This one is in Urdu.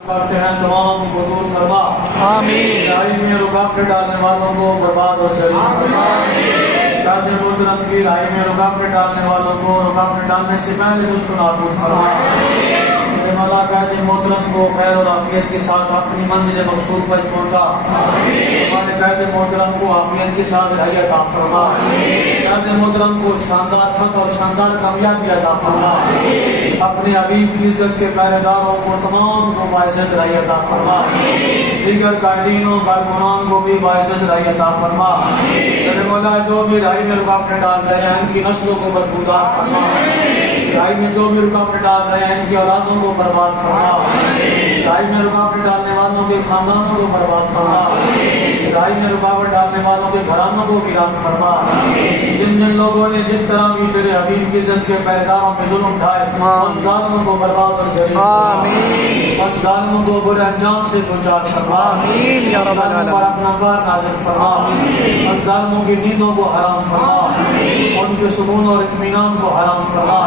کرتے ہیں تمام کو دور فرما، آمین۔ راہی میں رکاوٹ ڈالنے والوں کو برباد اور ذلیل فرما، تاج محترم کی راہی میں رکاوٹ ڈالنے والوں کو رکاوٹ ڈالنے سے پہلے اس کو نابود فرما، میرے مولا قائد محترم کو خیر اور عافیت کے ساتھ اپنی منزل مقصود پر پہنچا، ہمارے قائد محترم کو عافیت کے ساتھ رہائی عطا فرما، قائد محترم کو شاندار فتح اور شاندار کامیابی عطا فرما، اپنے حبیب کی عزت کے پہرے داروں کو تمام کو باعزت رہائی عطا فرما، دیگر قائدینوں کارکنان کو بھی باعزت رہائی عطا فرما، میرے مولا جو بھی راہی میں رکاوٹیں ڈال رہے ہیں ان کی نسلوں کو بربودار فرما، راہی میں جو بھی رکاوٹ ڈال رہے ہیں ان کی اولادوں کو برباد فرما، راہی میں رکاوٹ ڈالنے والوں کے خاندانوں کو برباد فرما، راہی میں رکاوٹ ڈالنے والوں کے گھرانوں کو ویران فرما، جن جن لوگوں نے جس طرح بھی تیرے حبیب کی عزت کے پہریداروں پہ ظلم ڈھائے ان ظالموں کو برباد اور ذلیل فرما، ان ظالموں کو برے انجام سے دوچار فرما، آمین یا رب ظالموں پر اپنا کار نازل فرما، ان ظالموں کی نیندوں کو حرام فرما، ان کے سکون اور اطمینان کو حرام فرما۔